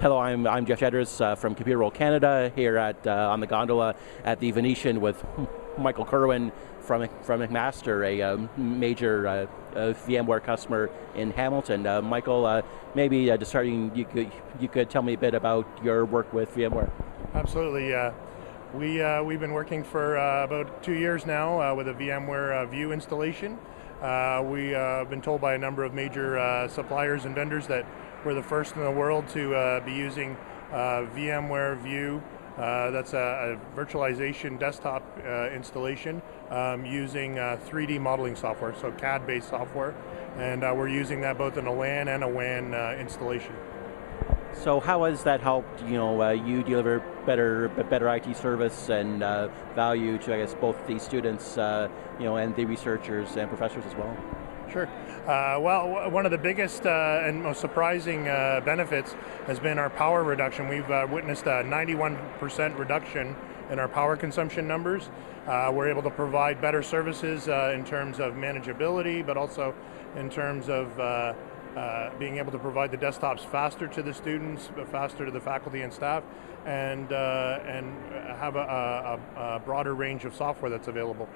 Hello, I'm Jeff Edris from Computer World Canada here at on the gondola at the Venetian with Michael Kerwin from McMaster, a major VMware customer in Hamilton. Michael, maybe to starting, you could tell me a bit about your work with VMware. Absolutely. We've been working for about 2 years now with a VMware View installation. We've been told by a number of major suppliers and vendors that we're the first in the world to be using VMware View. That's a virtualization desktop installation using 3D modeling software, so CAD-based software, and we're using that both in a LAN and a WAN installation. So how has that helped, you deliver better IT service and value to, I guess, both the students, and the researchers and professors as well? Sure. Well, one of the biggest and most surprising benefits has been our power reduction. We've witnessed a 91% reduction in our power consumption numbers. We're able to provide better services in terms of manageability, but also in terms of being able to provide the desktops faster to the students, faster to the faculty and staff, and have a broader range of software that's available.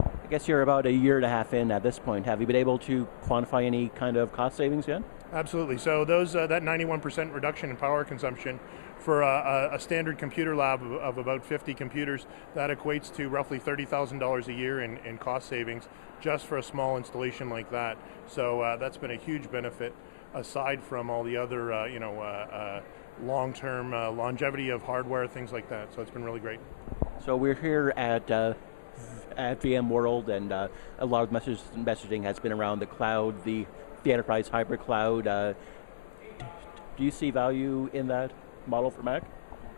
I guess you're about a year and a half in at this point. Have you been able to quantify any kind of cost savings yet? Absolutely. So those that 91% reduction in power consumption for a standard computer lab of about 50 computers, that equates to roughly $30,000 a year in cost savings just for a small installation like that. So that's been a huge benefit aside from all the other long-term longevity of hardware, things like that. So it's been really great. So we're here at VMworld, and a lot of messaging has been around the cloud, the enterprise hybrid cloud. Do you see value in that model for Mac?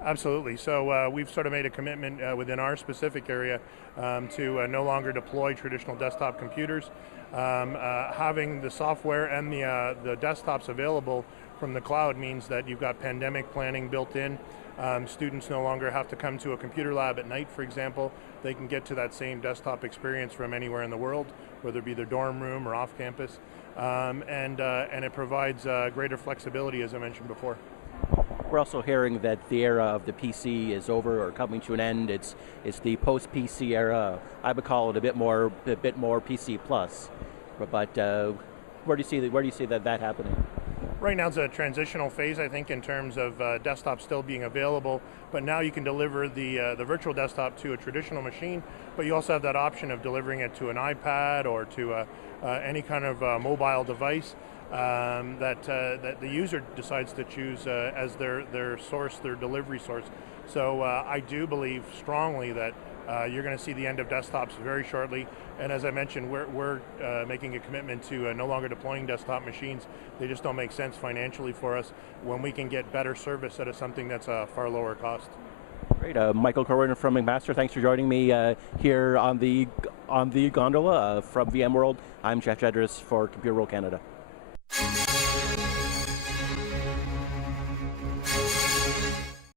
Absolutely. So we've sort of made a commitment within our specific area to no longer deploy traditional desktop computers. Having the software and the desktops available from the cloud means that you've got pandemic planning built in. Students no longer have to come to a computer lab at night, for example. They can get to that same desktop experience from anywhere in the world, whether it be their dorm room or off campus. And it provides greater flexibility, as I mentioned before. We're also hearing that the era of the PC is over or coming to an end. It's the post-PC era. I would call it a bit more PC plus. But where do you see that happening? Right now it's a transitional phase, I think, in terms of desktops still being available, but now you can deliver the virtual desktop to a traditional machine, but you also have that option of delivering it to an iPad or to any kind of mobile device that the user decides to choose as their source, their delivery source. So I do believe strongly that you're going to see the end of desktops very shortly, and as I mentioned, we're making a commitment to no longer deploying desktop machines. They just don't make sense financially for us when we can get better service out of something that's a far lower cost. Great, Michael Kerwin from McMaster, thanks for joining me here on the gondola from VMworld. I'm Jeff Edris for Computer World Canada.